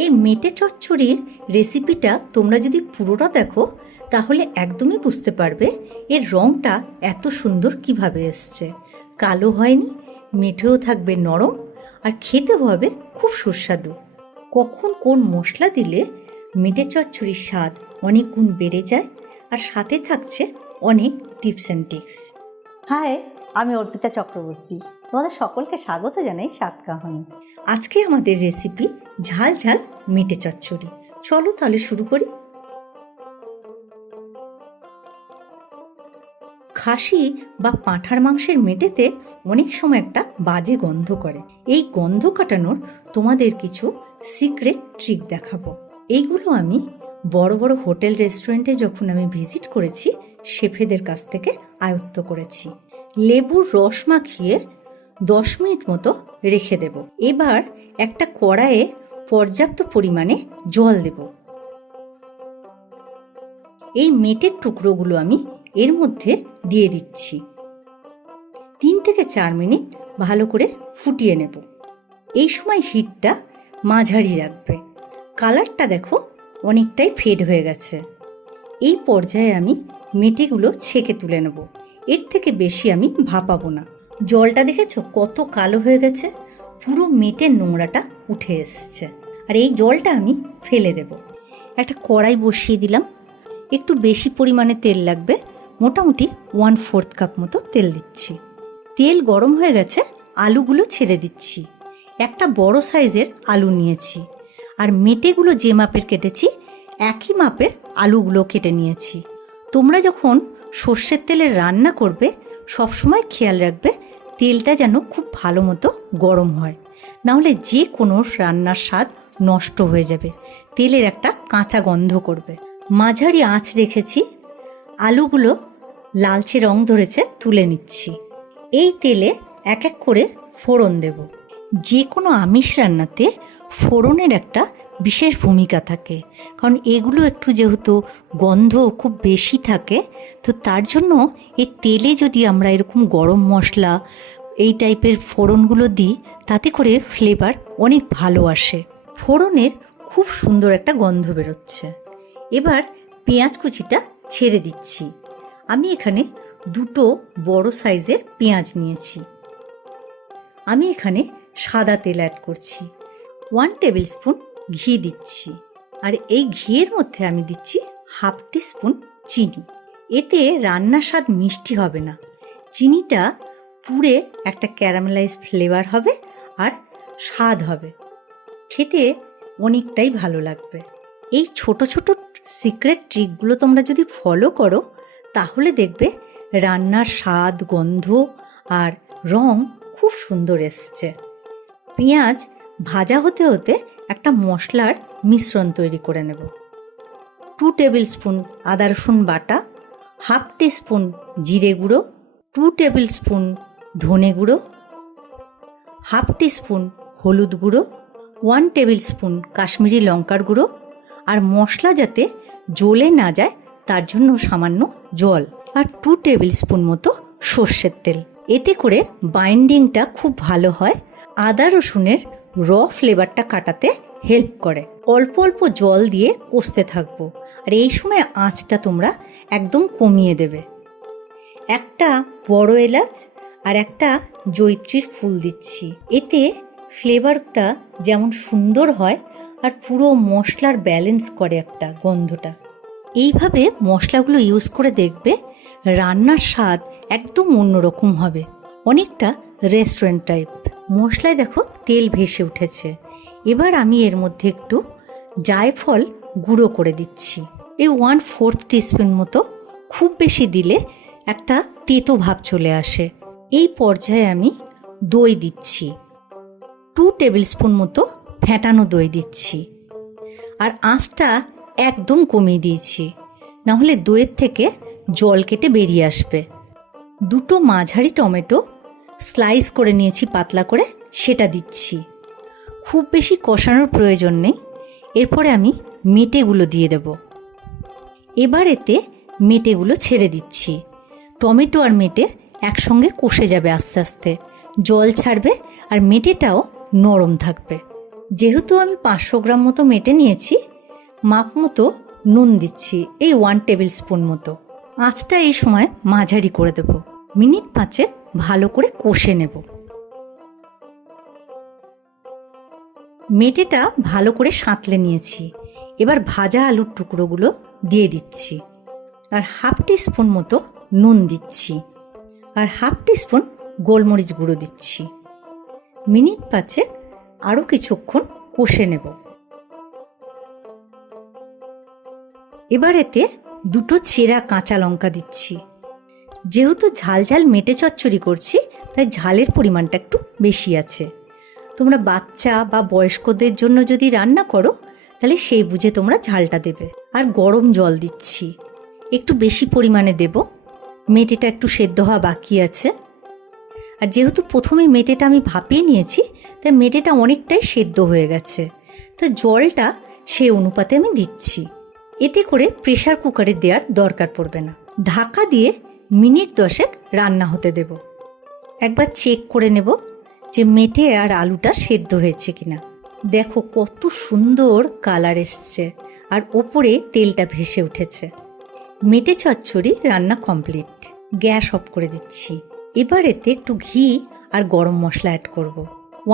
এই মেটে চচ্চড়ির রেসিপিটা তোমরা যদি পুরোটা দেখো তাহলে একদমই বুঝতে পারবে এর রঙটা এত সুন্দর কিভাবে এসছে। কালো হয়নি, মেটেও থাকবে নরম, আর খেতেও হবে খুব সুস্বাদু। কখন কোন মশলা দিলে মেটে চচ্চড়ির স্বাদ অনেক গুণ বেড়ে যায়, আর সাথে থাকছে অনেক টিপস অ্যান্ড ট্রিক্স। হাই, আমি অর্পিতা চক্রবর্তী, তোমাদের সকলকে স্বাগত জানাই স্বাদ কাহানি। আজকে আমাদের রেসিপি ঝাল ঝাল মেটে চচ্চড়ি। চলো তাহলে শুরু করি। খাসি বা পাঁঠার মাংসের মেটেতে অনেক সময় একটা বাজে গন্ধ করে। এই গন্ধ কাটানোর তোমাদের কিছু সিক্রেট ট্রিক দেখাবো। এইগুলো আমি বড় বড় হোটেল রেস্টুরেন্টে যখন আমি ভিজিট করেছি শেফেদের কাছ থেকে আয়ত্ত করেছি। লেবুর রস মাখিয়ে 10 মিনিট মতো রেখে দেব। এবার একটা কড়াইয়ে পর্যাপ্ত পরিমাণে জল দেব। এই মেটের টুকরোগুলো আমি এর মধ্যে দিয়ে দিচ্ছি। 3 থেকে 4 মিনিট ভালো করে ফুটিয়ে নেব। এই সময় হিটটা মাঝারি রাখবে। কালারটা দেখো অনেকটাই ফেড হয়ে গেছে। এই পর্যায়ে আমি মেটেগুলো ছেঁকে তুলে নেব। এর থেকে বেশি আমি ভাপাবো না। জলটা দেখেছো কত কালো হয়ে গেছে, পুরো মেটের নোংরাটা উঠে এসছে। আর এই জলটা আমি ফেলে দেব। একটা কড়াই বসিয়ে দিলাম। একটু বেশি পরিমাণে তেল লাগবে, মোটামুটি 1/4 কাপ মতো তেল দিচ্ছি। তেল গরম হয়ে গেছে, আলুগুলো ছেড়ে দিচ্ছি। একটা বড় সাইজের আলু নিয়েছি, আর মেটেগুলো যে মাপের কেটেছি একই মাপের আলুগুলো কেটে নিয়েছি। তোমরা যখন সর্ষের তেলে রান্না করবে সবসময় খেয়াল রাখবে তেলটা যেন খুব ভালো মতো গরম হয়, নাহলে যে কোনো রান্নার স্বাদ নষ্ট হয়ে যাবে। তেলের একটা কাঁচা গন্ধ করবে। মাঝারি আঁচ রেখেছি। আলুগুলো লালচে রং ধরেছে, তুলে নিচ্ছি। এই তেলে এক এক করে ফোড়ন দেব। যে কোনো আমিষ রান্নাতে ফোড়নের একটা বিশেষ ভূমিকা থাকে, কারণ এগুলো একটু যেহেতু গন্ধ খুব বেশি থাকে, তো তার জন্য এই তেলে যদি আমরা এরকম গরম মশলা এই টাইপের ফোড়নগুলো দিই তাতে করে ফ্লেভার অনেক ভালো আসে। ফোড়নের খুব সুন্দর একটা গন্ধ বেরোচ্ছে। এবার পেঁয়াজ কুচিটা ছেড়ে দিচ্ছি। আমি এখানে 2 বড় সাইজের পেঁয়াজ নিয়েছি। আমি এখানে সাদা তেল অ্যাড করছি। 1 টেবিল স্পুন ঘি দিচ্ছি, আর এই ঘিয়ের মধ্যে আমি দিচ্ছি 1/2 টিস্পুন চিনি। এতে রান্নার স্বাদ মিষ্টি হবে না, চিনিটা পুড়ে একটা ক্যারামেলাইজ ফ্লেভার হবে আর স্বাদ হবে, খেতে অনেকটাই ভালো লাগবে। এই ছোট ছোট সিক্রেট ট্রিকগুলো তোমরা যদি ফলো করো তাহলে দেখবে রান্নার স্বাদ, গন্ধ আর রং খুব সুন্দর এসছে। পেঁয়াজ ভাজা হতে হতে একটা মশলার মিশ্রণ তৈরি করে নেব। 2 টেবিল স্পুন আদা রসুন বাটা, 1/2 টিস্পুন জিরে গুঁড়ো, 2 টেবিল স্পুন ধনে গুঁড়ো, 1/2 টিস্পুন হলুদ গুঁড়ো, 1 টেবিল স্পুন কাশ্মীরি লঙ্কার গুঁড়ো, আর মশলা যাতে জ্বলে না যায় তার জন্য সামান্য জল, আর 2 টেবিল স্পুন মতো সর্ষের তেল। এতে করে বাইন্ডিংটা খুব ভালো হয়, আদা রসুনের র ফ্লেভারটা কাটাতে হেল্প করে। অল্প অল্প জল দিয়ে কষতে থাকবো, আর এই সময় আঁচটা তোমরা একদম কমিয়ে দেবে। একটা বড় এলাচ আর একটা জয়িত্রীর ফুল দিচ্ছি। এতে ফ্লেভারটা যেমন সুন্দর হয় আর পুরো মশলার ব্যালেন্স করে একটা গন্ধটা। এইভাবে মশলাগুলো ইউজ করে দেখবে রান্নার স্বাদ একদম অন্যরকম হবে, অনেকটা রেস্টুরেন্ট টাইপ। মশলায় দেখো তেল ভেসে উঠেছে। এবার আমি এর মধ্যে একটু জায়ফল গুঁড়ো করে দিচ্ছি। এই 1/4 টিস্পুন মতো, খুব বেশি দিলে একটা তেতো ভাব চলে আসে। এই পর্যায়ে আমি দই দিচ্ছি। 2 টেবিল স্পুন মতো ফেটানো দই দিচ্ছি, আর আঁচটা একদম কমিয়ে দিয়েছি, নাহলে দইয়ের থেকে জল কেটে বেরিয়ে আসবে। 2 মাঝারি টমেটো স্লাইস করে নিয়েছি পাতলা করে, সেটা দিচ্ছি। খুব বেশি কষানোর প্রয়োজন নেই। এরপরে আমি মেটেগুলো দিয়ে দেব। এবার এতে মেটেগুলো ছেড়ে দিচ্ছি। টমেটো আর মেটে একসঙ্গে কষে যাবে আস্তে আস্তে, জল ছাড়বে আর মেটেটাও নরম থাকবে। যেহেতু আমি 500 গ্রাম মতো মেটে নিয়েছি, মাপ মতো নুন দিচ্ছি, এই 1 টেবিল স্পুন মতো। আঁচটা এই সময় মাঝারি করে দেব। মিনিট 5 ভালো করে কষে নেব। মেটেটা ভালো করে সাঁতলে নিয়েছি। এবার ভাজা আলুর টুকরোগুলো দিয়ে দিচ্ছি, আর হাফ টিস্পুন মতো নুন দিচ্ছি, আর হাফ টিস্পুন গোলমরিচ গুঁড়ো দিচ্ছি। মিনিট 5 আরও কিছুক্ষণ কষে নেব। এবার এতে 2টো চেরা কাঁচা লঙ্কা দিচ্ছি। যেহেতু ঝাল ঝাল মেটে চচ্চড়ি করছি, তাই ঝালের পরিমাণটা একটু বেশি আছে। তোমরা বাচ্চা বা বয়স্কদের জন্য যদি রান্না করো, তাহলে সেই বুঝে তোমরা ঝালটা দেবে। আর গরম জল দিচ্ছি, একটু বেশি পরিমাণে দেব, মেটেটা একটু সেদ্ধ হওয়া বাকি আছে। আর যেহেতু প্রথমে মেটেটা আমি ভাপিয়ে নিয়েছি, তাই মেটেটা অনেকটাই সেদ্ধ হয়ে গেছে, তাই জলটা সেই অনুপাতে আমি দিচ্ছি। এতে করে প্রেশার কুকারে দেওয়ার দরকার পড়বে না। ঢাকা দিয়ে মিনিট 10 রান্না হতে দেব। একবার চেক করে নেব যে মেটে আর আলুটা সেদ্ধ হয়েছে কিনা। দেখো কত সুন্দর কালার এসছে, আর ওপরে তেলটা ভেসে উঠেছে। মেটে চচ্চড়ি রান্না কমপ্লিট। গ্যাস অফ করে দিচ্ছি। এবার এতে একটু ঘি আর গরম মশলা অ্যাড করব।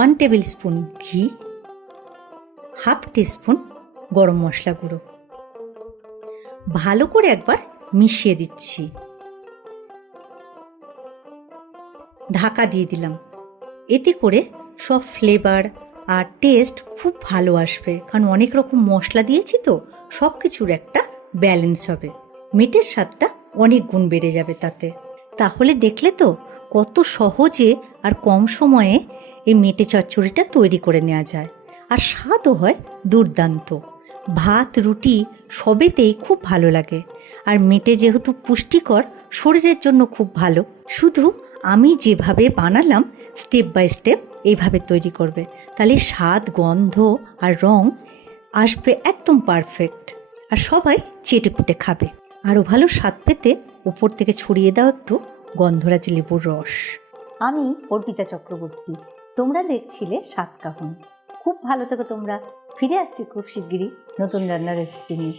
1 টেবিল স্পুন ঘি, হাফ টিস্পুন গরম মশলা গুঁড়ো। ভালো করে একবার মিশিয়ে দিচ্ছি। ঢাকা দিয়ে দিলাম। এতে করে সব ফ্লেভার আর টেস্ট খুব ভালো আসবে, কারণ অনেক রকম মশলা দিয়েছি তো, সব কিছুর একটা ব্যালেন্স হবে। মেটের স্বাদটা অনেক গুণ বেড়ে যাবে তাতে। তাহলে দেখলে তো কত সহজে আর কম সময়ে এই মেটে চচ্চড়িটা তৈরি করে নেওয়া যায়, আর স্বাদও হয় দুর্দান্ত। ভাত রুটি সবেতেই খুব ভালো লাগে। আর মেটে যেহেতু পুষ্টিকর, শরীরের জন্য খুব ভালো। শুধু আমি যেভাবে বানালাম স্টেপ বাই স্টেপ এইভাবে তৈরি করবে, তাহলে স্বাদ, গন্ধ আর রং আসবে একদম পারফেক্ট, আর সবাই চেটেপুটে খাবে। আরও ভালো স্বাদ পেতে উপর থেকে ছড়িয়ে দাও একটু গন্ধরাজ লেবুর রস। আমি অর্পিতা চক্রবর্তী, তোমরা দেখছিলে স্বাদ কাহন। খুব ভালো থেকো তোমরা। ফিরে আসছি খুব শিগগিরই নতুন রান্নার রেসিপি নিয়ে।